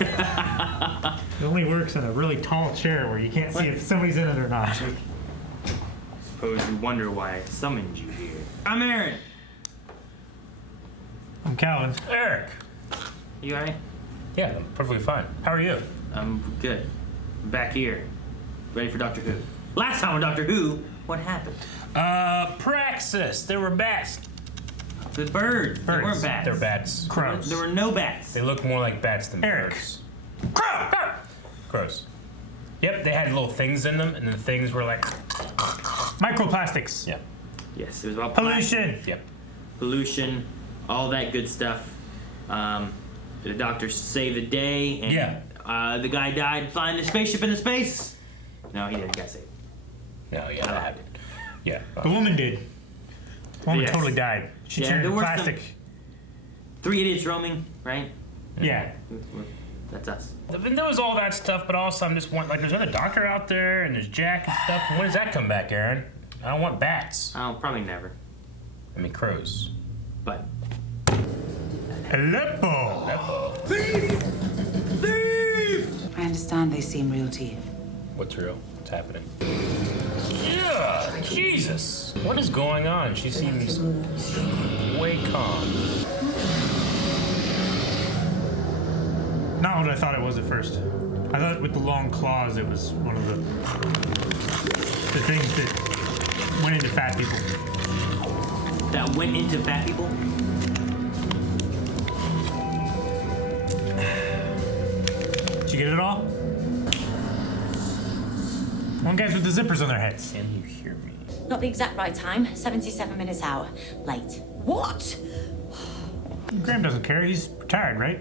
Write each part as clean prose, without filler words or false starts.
It only works in a really tall chair where you can't see if somebody's in it or not. Suppose you wonder why I summoned you here. I'm Aaron. I'm Calvin. Eric. You alright? Yeah, I'm perfectly fine. How are you? I'm good. I'm back here. Ready for Doctor Who. Last time on Doctor Who, what happened? Praxis. There were bats. The birds. They Birds. weren't bats. They're bats. Crows. There were no bats. They look more like bats than Eric. birds. Crow! Crows. Yep, they had little things in them, and the things were like... Microplastics. Yep. Yes, it was about Pollution. Yep. pollution, all that good stuff. The doctor saved the day, and the guy died flying the spaceship into space. No, he didn't. He got saved. No, yeah, that happened. Yeah. The woman did. The woman Yes. totally died. She Yeah, turned there were plastic. 3 idiots roaming, right? Yeah. That's us. There was all that stuff, but also I'm just wondering, like, there's another doctor out there, and there's Jack and stuff. When does that come back, Aaron? I don't want bats. Oh, probably never. I mean, crows. But Aleppo. thief! I understand they seem real to you. What's real? What's happening? Yeah, Jesus. What is going on? She seems way calm. Not what I thought it was at first. I thought with the long claws it was one of the things that went into fat people. That went into fat people? Did you get it all? One guy's with the zippers on their heads. Can you hear me? Not the exact right time. 77 minutes out. Late. What? Graham doesn't care. He's retired, right?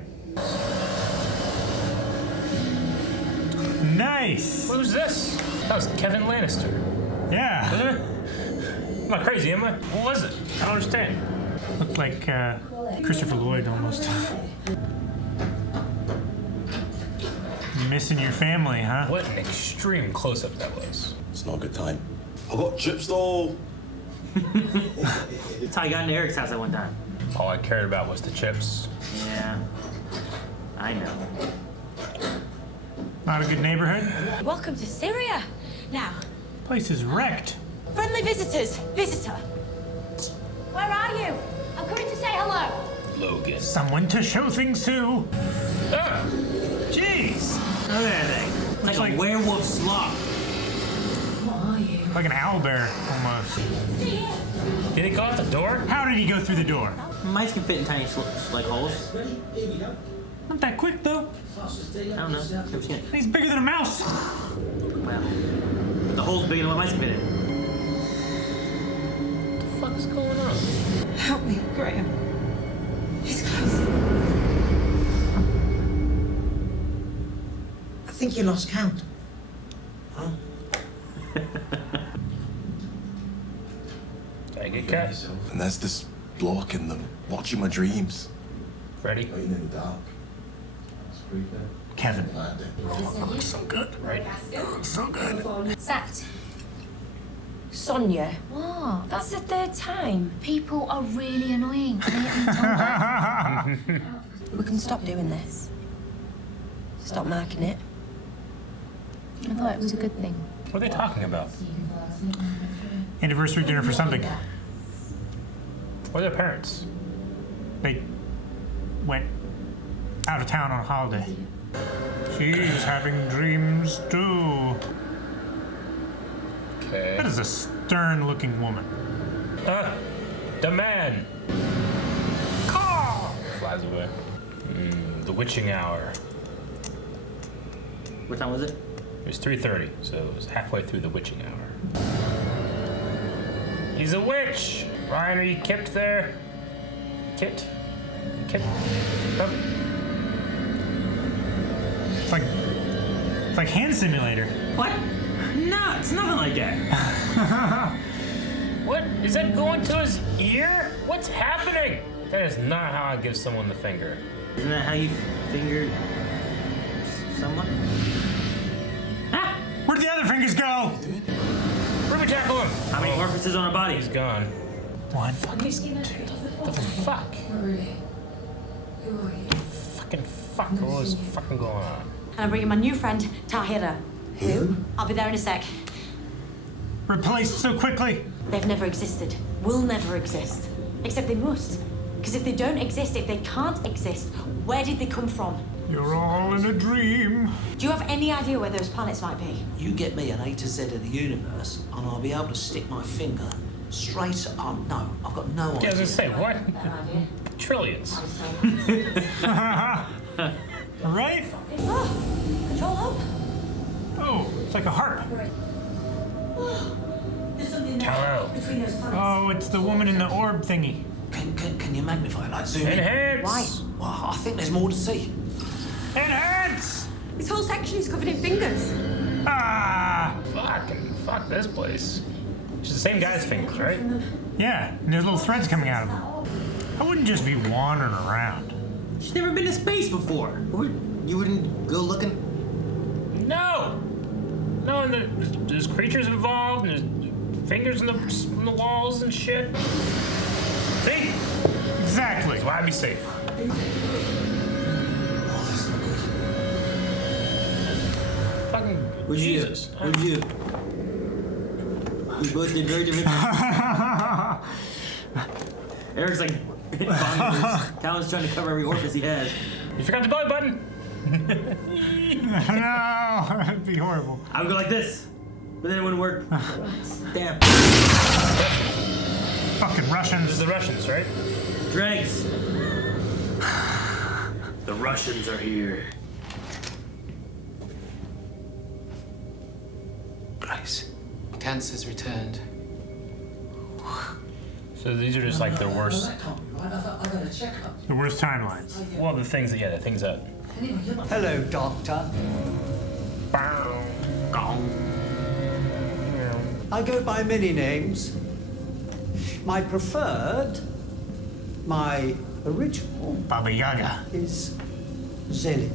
Nice. What was this? That was Kevin Lannister. Yeah. Wasn't it? Am I crazy, am I? What was it? I don't understand. Looked like Christopher Lloyd almost. Missing your family, huh? What an extreme close-up that was. It's not a good time. I got chips though. That's how I got into Eric's house at one time. All I cared about was the chips. Yeah. I know. Not a good neighborhood. Welcome to Syria. Now, Place is wrecked. friendly visitors. Visitor. Where are you? I'm coming to say hello. Logan. Someone to show things to. Ah! Jeez. Look at that thing. It's like like- a werewolf sloth. Like an owlbear, almost. Did it go out the door? How did he go through the door? Mice can fit in tiny like holes. Not that quick, though. I don't know. Never seen it. He's bigger than a mouse. Well, the hole's bigger than what mice can fit in. What the fuck is going on? Help me, Graham. He's close. I think you lost count. Did I get cut? And there's this block in them, watching my dreams. Ready? Waiting in the dark. Kevin. Looks so good. Right. So good. Sacked. Sonia. What? That's the 3rd time. People are really annoying. Can I get them told that? We can stop doing this. Stop marking it. I thought it was a good thing. What are they talking about? Anniversary dinner for something. What are their parents? They went out of town on a holiday. She's having dreams too. Okay. That is a stern-looking woman. The man. Caw! Flies away. The witching hour. What time was it? It was 3:30, so it was halfway through the witching hour. He's a witch! Ryan, are you kipped there? Kit? Kit? Oh. It's like Hand Simulator. What? No, it's nothing like that. What? Is that going to his ear? What's happening? That is not how I give someone the finger. Isn't that how you fingered someone? Ah! Where'd the other fingers go? Ruby tackle him! How many orifices on a body? He's gone. One. What the fuck? Fucking fuck was fucking going on? And I'm bringing my new friend, Tahira. Who? I'll be there in a sec. Replaced so quickly. They've never existed. Will never exist. Except they must. Because if they don't exist, if they can't exist, where did they come from? You're all in a dream. Do you have any idea where those planets might be? You get me an A to Z of the universe, and I'll be able to stick my finger straight up. No, I've got no idea. Yeah, I was gonna say, what? Trillions. Right? Oh, control hub. Oh, it's like a harp. There's something Hello. between those planets. Oh, it's the woman in the orb thingy. Can you magnify it, like zoom in? Enhance! Why? Well, I think there's more to see. Enhance! This whole section is covered in fingers. Ah! Fuck this place. It's the same guy's fingers, right? Yeah, and there's little threads coming out of them. I wouldn't just be wandering around. She's never been to space before. You wouldn't go looking? No! No, and there's creatures involved, and there's fingers in the walls and shit. See? Exactly. That's why I'd be safe. Fucking Jesus. Would you? We both did very different things. Eric's like bonkers. Calvin's trying to cover every orifice he has. You forgot the belly button. No, that'd be horrible. I would go like this, but then it wouldn't work. Damn. Fucking This is Russians. the Russians, right? Dregs. The Russians are here. Grace. Cancer's returned. So these are just like the worst. The worst timelines. Well, the things that. Hello, Doctor. I go by many names. My preferred, my original, Baba Yaga. is Zelin.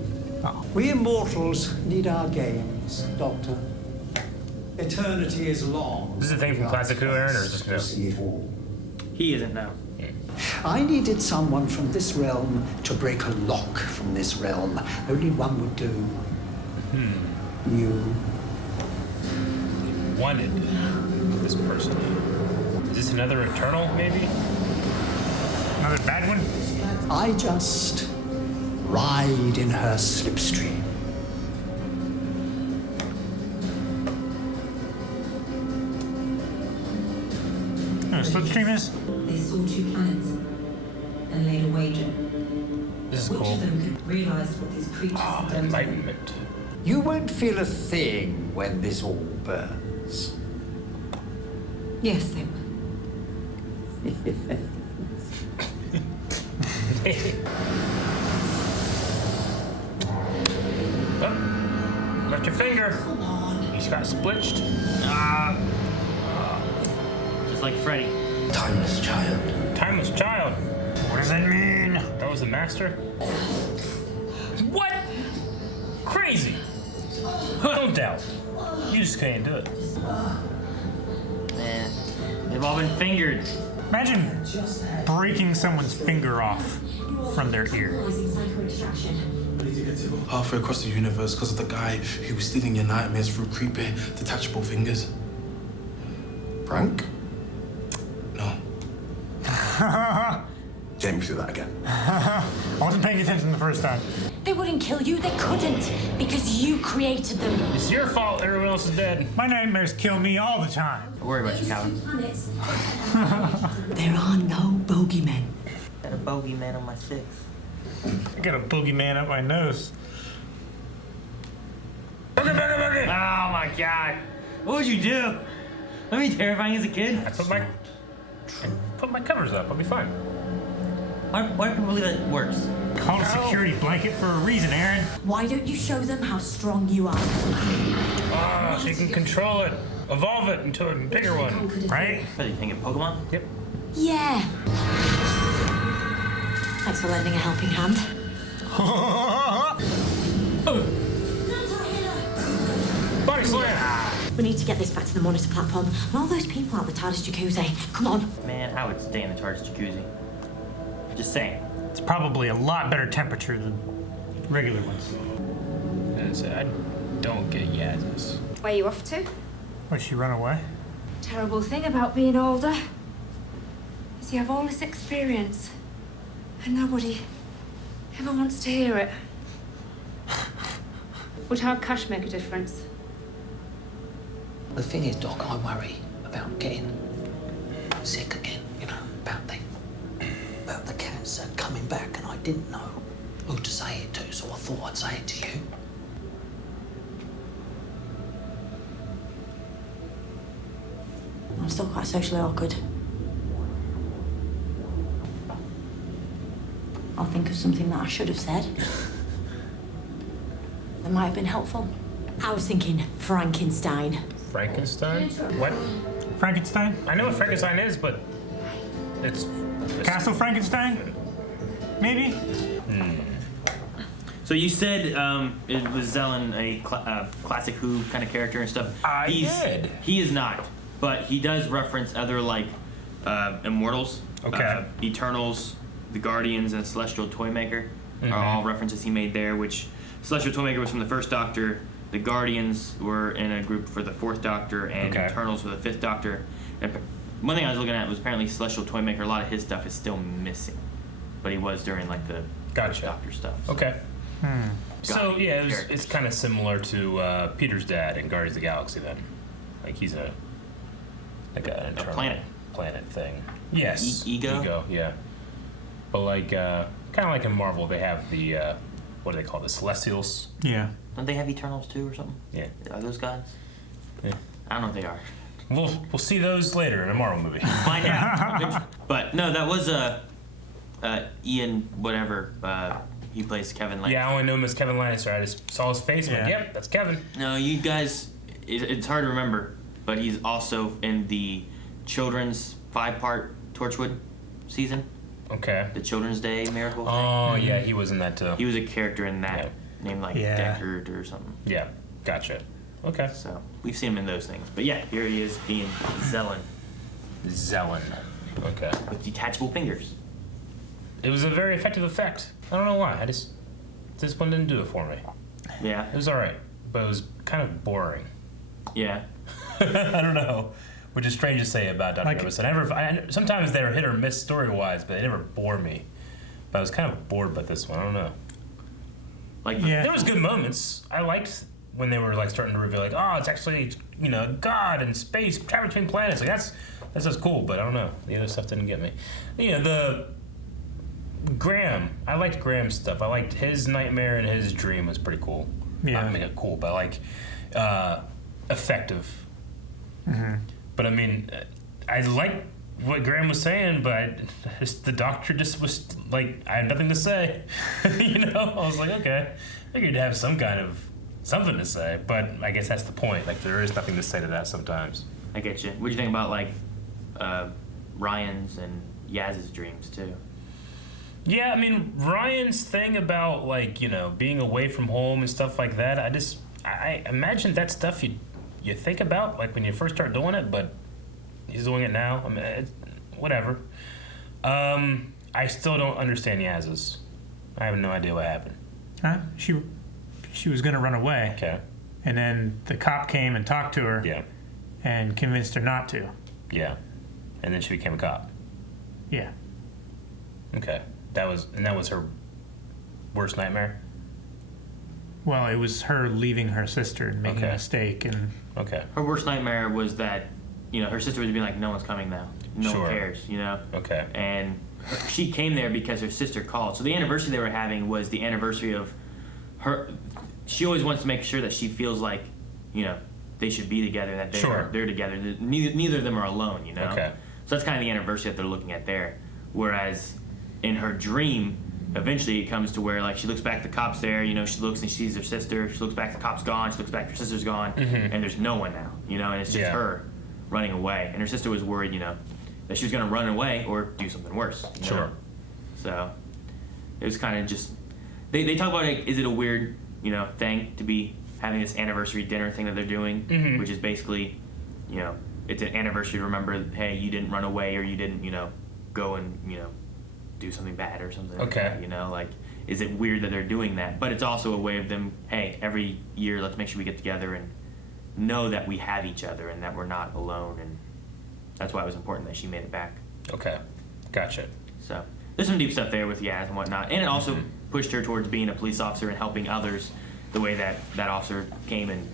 Oh. We immortals need our games, Doctor. Eternity is long. Is this a thing from Classic Who, Aaron, or is this new? See it all. He isn't now. I needed someone from this realm to break a lock from this realm. Only one would do. You. Wanted this person. Is this another Eternal, maybe? Another bad one? I just ride in her slipstream. Oh, Slipstream is? They saw 2 planets and laid a wager. This is Which cool. of them realized what these creatures had done to them? Enlightenment. You won't feel a thing when this all burns. Yes, they will. Oh, left your finger. Come on. You just got splitched. Just like Freddy. Timeless child. Timeless child. What does that mean? That was the master? What? Crazy. Don't doubt. You just can't do it. Man, they've all been fingered. Imagine breaking someone's finger off from their ear. Halfway across the universe because of the guy who was stealing your nightmares through creepy, detachable fingers. Prank? No. Get me through that again. I wasn't paying attention the first time. They wouldn't kill you. They couldn't. Because you created them. It's your fault everyone else is dead. My nightmares kill me all the time. Don't worry about you, Calvin. There are no bogeymen. Got a bogeyman on my 6. I got a boogeyman up my nose. Oh my god. What would you do? Let me terrifying as a kid. I put my covers up. I'll be fine. Why do people believe that works? Called a security blanket for a reason, Aaron. Why don't you show them how strong you are? Ah, so you can control it. Evolve it into a bigger one, right? What do you think of Pokemon? Yep. Yeah. Thanks for lending a helping hand. Body slam! We need to get this back to the monitor platform. And all those people out the TARDIS jacuzzi. Come on. Man, I would stay in the TARDIS jacuzzi. Just saying. It's probably a lot better temperature than Regular ones. I don't get Yaz's. Where are you off to? Why she run away? Terrible thing about being older is you have all this experience and nobody ever wants to hear it. Would hard cash make a difference? The thing is, Doc, I worry about getting sick again, about the cancer coming back, and I didn't know who to say it to, so I thought I'd say it to you. I'm still quite socially awkward. I'll think of something that I should have said. That might have been helpful. I was thinking Frankenstein. Frankenstein? What? Frankenstein? I know what Frankenstein is, but it's Castle Frankenstein? Maybe? So you said it was Zelen a classic Who kind of character and stuff. I did. He is not, but he does reference other like Immortals, Eternals, the Guardians, and Celestial Toymaker are all references he made there. Which Celestial Toymaker was from the first Doctor. The Guardians were in a group for the fourth Doctor, and Eternals for the fifth Doctor. And one thing I was looking at was apparently Celestial Toymaker. A lot of his stuff is still missing, but he was during like the first Doctor stuff. So. Okay. So yeah, it's kind of similar to Peter's dad in Guardians of the Galaxy. Then, like he's an internal planet thing. Yes. Ego. Yeah. But like kind of like in Marvel, they have the what do they call it? The Celestials. Yeah. Don't they have Eternals too or something? Yeah. Are those gods? Yeah. I don't know if they are. We'll see those later in a Marvel movie. Find out. But no, that was Ian whatever. He plays Kevin Lannister. Yeah, I only know him as Kevin Lannister. I just saw his face. Yeah. Like, yep, that's Kevin. No, you guys, it's hard to remember, but he's also in the children's 5-part Torchwood season. Okay. The Children's Day Miracle. Oh, yeah, he was in that too. He was a character in that, named like Deckard or something. Yeah, gotcha. Okay. So we've seen him in those things, but yeah, here he is being Zelen. Okay. With detachable fingers. It was a very effective effect. I don't know why. This one didn't do it for me. Yeah. It was all right, but it was kind of boring. Yeah. I don't know. Which is strange to say about Dr. Evans. Sometimes they're hit or miss story-wise, but they never bore me. But I was kind of bored by this one. I don't know. There was good moments. I liked when they were like starting to reveal, like, oh, it's actually God and space travel between planets. Like that's just cool. But I don't know. The other stuff didn't get me. The Graham. I liked Graham's stuff. I liked his nightmare and his dream was pretty cool. Yeah. I mean, cool, but like effective. Mm-hmm. But I mean, I liked what Graham was saying, but the doctor just was like, I have nothing to say. I was like, okay, I figured you'd have some kind of something to say, but I guess that's the point. Like, there is nothing to say to that sometimes. I get you. What do you think about like Ryan's and Yaz's dreams too? Yeah, I mean, Ryan's thing about like being away from home and stuff like that. I imagine that stuff you think about like when you first start doing it, but he's doing it now. I mean, whatever. I still don't understand Yaz's. I have no idea what happened. Huh? She was gonna run away. Okay. And then the cop came and talked to her. Yeah. And convinced her not to. Yeah. And then she became a cop. Yeah. Okay. That was her worst nightmare? Well, it was her leaving her sister and making a mistake and her worst nightmare was that her sister was being like, no one's coming now, no one cares, Okay. And she came there because her sister called. So the anniversary they were having was the anniversary of her. She always wants to make sure that she feels like they should be together, that they're together, neither of them are alone, Okay. So that's kind of the anniversary that they're looking at there. Whereas in her dream, eventually it comes to where like she looks back, the cop's there, she looks and she sees her sister, she looks back, the cop's gone, she looks back, her sister's gone, and there's no one now, and it's just her running away. And her sister was worried, that she was going to run away or do something worse. Sure. So it was kind of just, they talk about it, is it a weird, thing to be having this anniversary dinner thing that they're doing, which is basically, it's an anniversary to remember, hey, you didn't run away or you didn't, go and, do something bad or something. Okay. Like that, you know, like, is it weird that they're doing that? But it's also a way of them, hey, every year let's make sure we get together and know that we have each other and that we're not alone. And that's why it was important that she made it back. Okay. Gotcha. So there's some deep stuff there with Yaz and whatnot. And it also pushed her towards being a police officer and helping others the way that that officer came and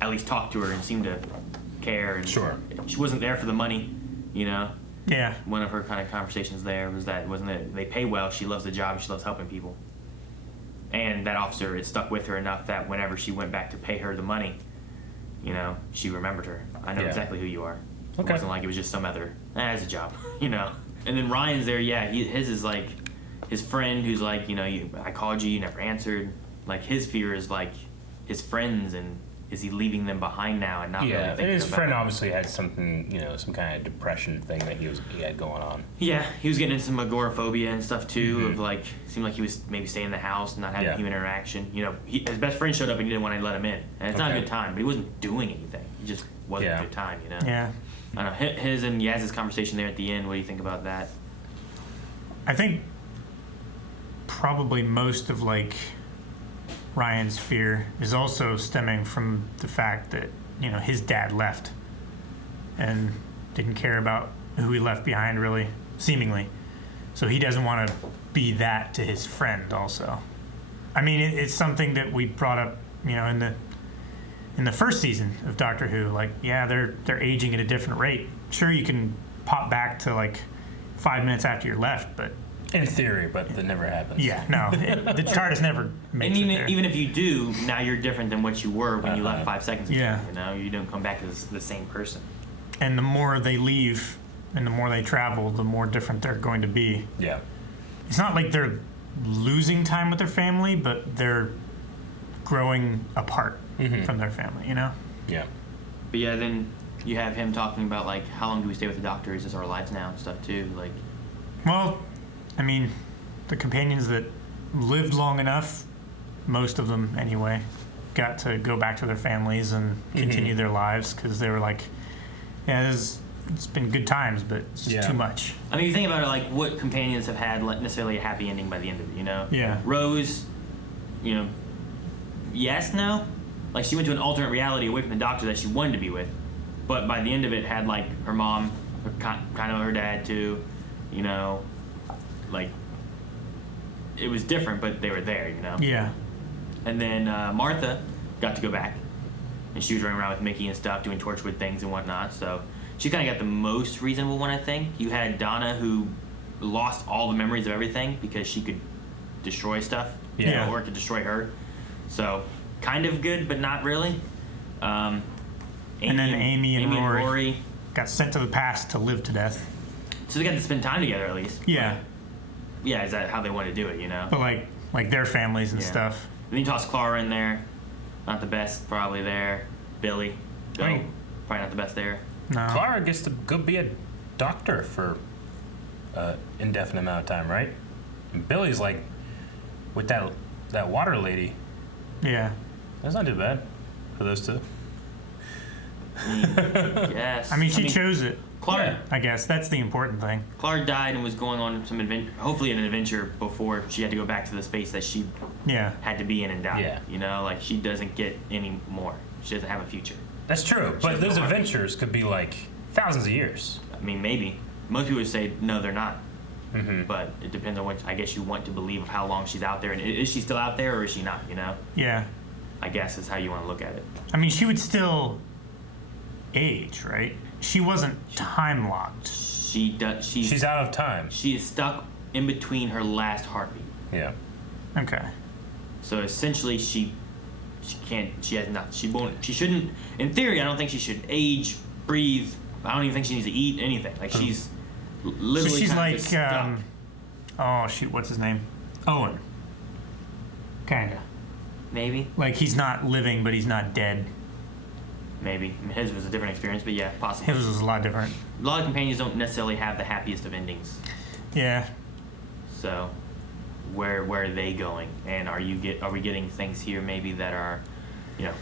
at least talked to her and seemed to care. And Sure. She wasn't there for the money, you know? Yeah. One of her kind of conversations there was that wasn't it they pay well, she loves the job, she loves helping people. And that officer, it stuck with her enough that whenever she went back to pay her the money, you know, she remembered her. I know exactly who you are. Okay. It wasn't like it was just some other, it's a job, you know? And then Ryan's there, his is like his friend who's like, you know, I called you, you never answered. Like, his fear is like his friends, and is he leaving them behind now and not really thinking and his about friend it. obviously had something, you know, some kind of depression thing that he had going on. Yeah, he was getting into some agoraphobia and stuff too. Of like, seemed like he was maybe staying in the house and not having human interaction. You know, his best friend showed up and he didn't want to let him in, and it's not a good time. But he wasn't doing anything. He just wasn't a good time. You know. Yeah. I don't know. His and Yaz's conversation there at the end. What do you think about that? I think probably most of like Ryan's fear is also stemming from the fact that, you know, his dad left and didn't care about who he left behind, really, seemingly. So he doesn't want to be that to his friend also. I mean, it's something that we brought up, you know, in the first season of Doctor Who. Like, yeah, they're aging at a different rate. Sure, you can pop back to like 5 minutes after you're left, but in theory, but that never happens. Yeah, no, the TARDIS never makes and it there. even if you do, now you're different than what you were when you left 5 seconds ago. Yeah. You know, you don't come back as the same person. And the more they leave and the more they travel, the more different they're going to be. Yeah. It's not like they're losing time with their family, but they're growing apart from their family, you know? Yeah. But yeah, then you have him talking about like, how long do we stay with the Doctor? Is this our lives now and stuff too? Like, well, I mean, the companions that lived long enough, most of them anyway, got to go back to their families and continue their lives because they were like, yeah, it's been good times, but it's just too much. I mean, you think about it, like, what companions have had necessarily a happy ending by the end of it, you know? Yeah. Rose, you know, yes, no? Like, she went to an alternate reality away from the Doctor that she wanted to be with, but by the end of it had, like, her mom, kind of her dad, too, you know? Like, it was different, but they were there, you know? Yeah. And then Martha got to go back, and she was running around with Mickey and stuff, doing Torchwood things and whatnot, so she kind of got the most reasonable one, I think. You had Donna, who lost all the memories of everything because she could destroy stuff, you know, or it could destroy her. So, kind of good, but not really. And then Amy and Rory got sent to the past to live to death. So they got to spend time together, at least. Yeah. Yeah, is that how they want to do it, you know? But like their families and stuff. Then you toss Clara in there. Not the best, probably there. Billy. Bill, probably not the best there. No. Clara gets to go be a doctor for an indefinite amount of time, right? And Billy's like with that water lady. Yeah. That's not too bad for those two. Yes. I mean, she chose it. Clara, I guess that's the important thing. Clara died and was going on some adventure, hopefully an adventure before she had to go back to the space that she had to be in and die. Yeah. You know, like, she doesn't get any more. She doesn't have a future. That's true, but those adventures could be like thousands of years. I mean, maybe. Most people would say no, they're not. But it depends on what I guess you want to believe of how long she's out there, and is she still out there or is she not? You know. Yeah. I guess is how you want to look at it. I mean, she would still age, right? She wasn't time locked. She does. She's out of time. She is stuck in between her last heartbeat. Yeah. Okay. So essentially, she can't. She has nothing. She won't. She shouldn't. In theory, I don't think she should age, breathe. I don't even think she needs to eat anything. Like, she's literally. So she's kind of like, just stuck. oh shoot, what's his name? Owen. Kinda. Maybe. Like, he's not living, but he's not dead. Maybe. I mean, his was a different experience, but yeah, possibly. His was a lot different. A lot of companions don't necessarily have the happiest of endings. Yeah. So, where are they going? And are we getting things here maybe that are, you know,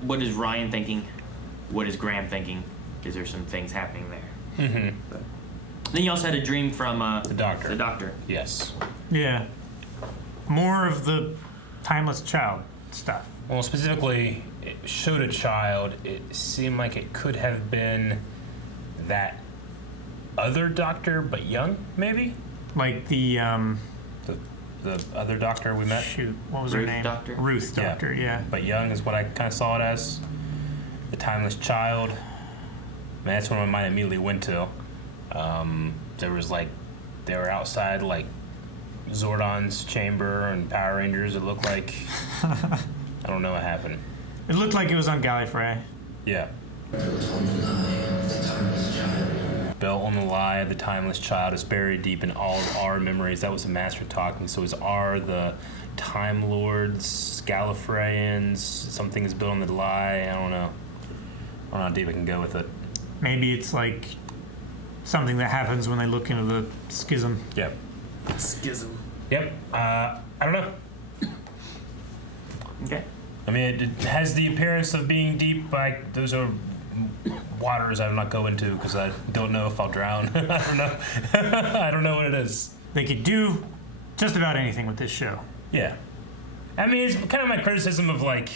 what is Ryan thinking? What is Graham thinking? Is there some things happening there? Mm-hmm. But Then you also had a dream from the doctor. The doctor. Yes. Yeah. More of the timeless child stuff. Well, specifically, it showed a child. It seemed like it could have been that other doctor, but young, maybe? Like the other doctor we met? Shoot, what was her name? Doctor? Ruth Doctor, yeah. But young is what I kind of saw it as. The timeless child. Man, that's where my mind immediately went to. There was like, they were outside like Zordon's chamber and Power Rangers. It looked like, I don't know what happened. It looked like it was on Gallifrey. Yeah. Built on the lie of the timeless child is buried deep in all of our memories. That was the master talking. So is R the Time Lords, Gallifreyans? Something is built on the lie. I don't know how deep I can go with it. Maybe it's like something that happens when they look into the schism. Yep. Schism. Yep. I don't know. Okay. I mean, it has the appearance of being deep. Like those are waters I'm not going to because I don't know if I'll drown. I don't know. I don't know what it is. They could do just about anything with this show. Yeah. I mean, it's kind of my criticism of like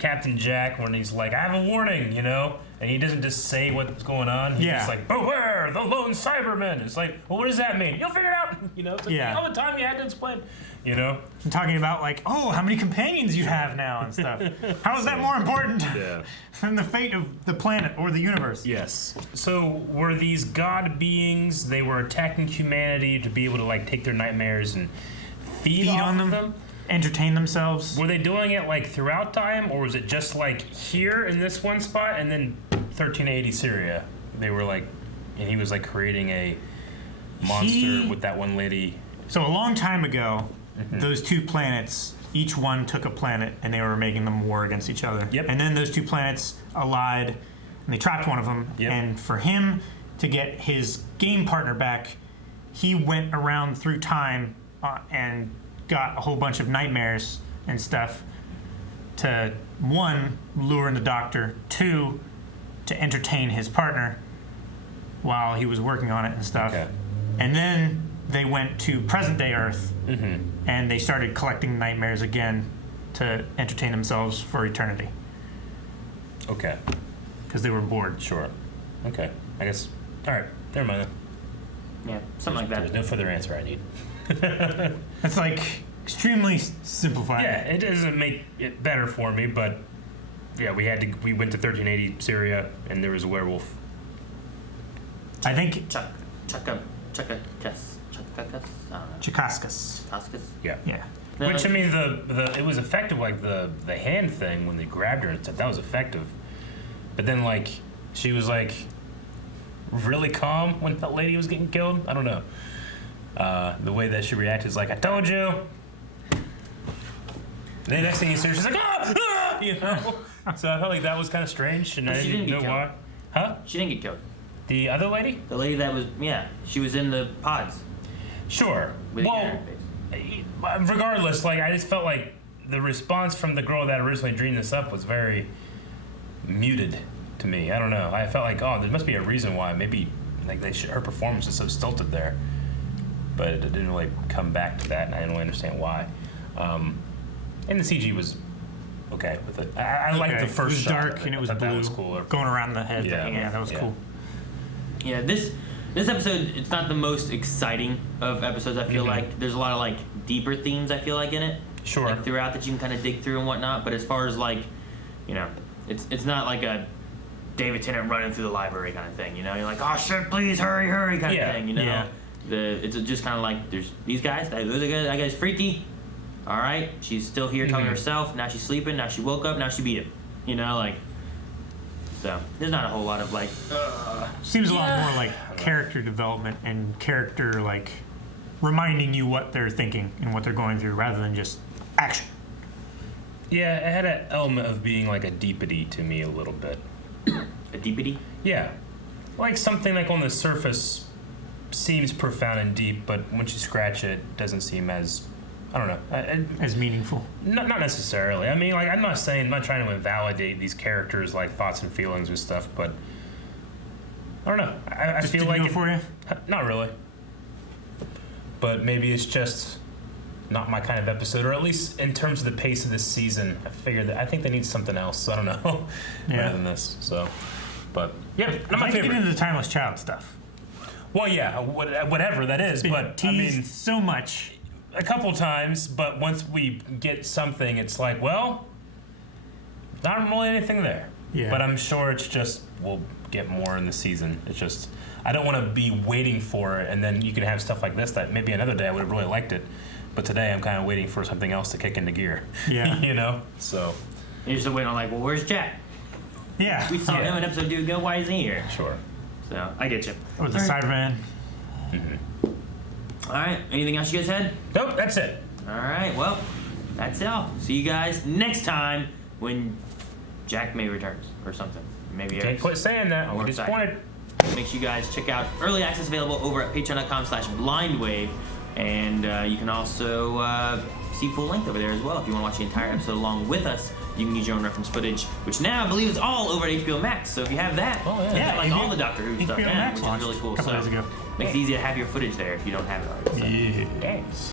Captain Jack when he's like, I have a warning, you know? And he doesn't just say what's going on. He's just like, beware, the lone Cybermen. It's like, well, what does that mean? You'll figure it out. You know, it's like all the time you had to explain. You know? I'm talking about like, oh, how many companions you have now and stuff. How is that more important than the fate of the planet or the universe? Yes. So were these god beings, they were attacking humanity to be able to like take their nightmares and feed on them? Entertain themselves? Were they doing it like throughout time, or was it just like here in this one spot and then 1380 Syria? They were like, and he was like creating a monster with that one lady. So a long time ago, those two planets, each one took a planet and they were making them war against each other. Yep. And then those two planets allied and they trapped one of them. Yep. And for him to get his game partner back, he went around through time and got a whole bunch of nightmares and stuff to, one, lure in the doctor, two, to entertain his partner while he was working on it and stuff. Okay. And then they went to present-day Earth, and they started collecting nightmares again to entertain themselves for eternity. Okay. Because they were bored. Sure. Okay. I guess. All right. Never mind then. Yeah, something like that. There's no further answer I need. That's like extremely simplified. Yeah, it doesn't make it better for me, but yeah, we went to 1380 Syria, and there was a werewolf. I think Chakaskas. Yeah. Yeah. Which I mean, it was effective. Like the hand thing when they grabbed her and stuff, that was effective. But then like she was like really calm when that lady was getting killed. I don't know. The way that she reacted is like, I told you. And the next thing you see, she's like, ah! You know. So I felt like that was kind of strange, and I didn't know why. Huh? She didn't get killed. The other lady? The lady that was, she was in the pods. Sure. Well, regardless, like I just felt like the response from the girl that originally dreamed this up was very muted to me. I don't know. I felt like, oh, there must be a reason why. Maybe like her performance is so stilted there, but it didn't really come back to that, and I didn't really understand why. And the CG was okay with it. I liked the first. It was shot dark and it was blue. That was cooler. Going around the head. Yeah, that was cool. Yeah, this episode, it's not the most exciting of episodes. I feel like there's a lot of like deeper themes. I feel like in it. Sure. Like, throughout that you can kind of dig through and whatnot. But as far as like, it's not like a David Tennant running through the library kind of thing. You know, you're like, oh shit, please hurry kind of thing. You know. Yeah. It's just kind of like there's these guys. That guy's freaky. All right, she's still here telling herself. Now she's sleeping. Now she woke up. Now she beat him. You know, like. So there's not a whole lot of like. Seems a lot more like character development and character like reminding you what they're thinking and what they're going through, rather than just action. Yeah, it had an element of being like a deepity to me a little bit. A deepity? Yeah, like something like on the surface seems profound and deep, but once you scratch it, it doesn't seem as. I don't know. As meaningful? Not necessarily. I mean, like, I'm not trying to invalidate these characters' like thoughts and feelings and stuff, but I don't know. I Just feel didn't like go for you? Not really. But maybe it's just not my kind of episode, or at least in terms of the pace of this season. I think they need something else. I don't know, rather than this. So, but yeah, not my favorite. favorite. Get into the Timeless Child stuff. Well, yeah, whatever that is, but teased I mean, so much. A couple times, but once we get something, it's like, well, not really anything there. Yeah. But I'm sure it's just we'll get more in the season. It's just I don't want to be waiting for it, and then you can have stuff like this that maybe another day I would have really liked it, but today I'm kind of waiting for something else to kick into gear. Yeah. You know. So you're just waiting on like, well, where's Jack? Yeah. We saw him an episode 2 ago. Why isn't he here? Sure. So I get you. Or the Cyberman. All right. Anything else you guys had? Nope. That's it. All right. Well, that's all. See you guys next time when Jack May returns or something. Maybe Can't quit saying that. I'm disappointed. Make sure you guys check out early access available over at patreon.com/blindwave, and you can also see full length over there as well if you want to watch the entire episode along with us. You can use your own reference footage, which now I believe is all over at HBO Max. So if you have that, you got like all the Doctor Who stuff now, which is really cool. A couple days ago. Makes it easy to have your footage there if you don't have it already. So. Yeah. Thanks.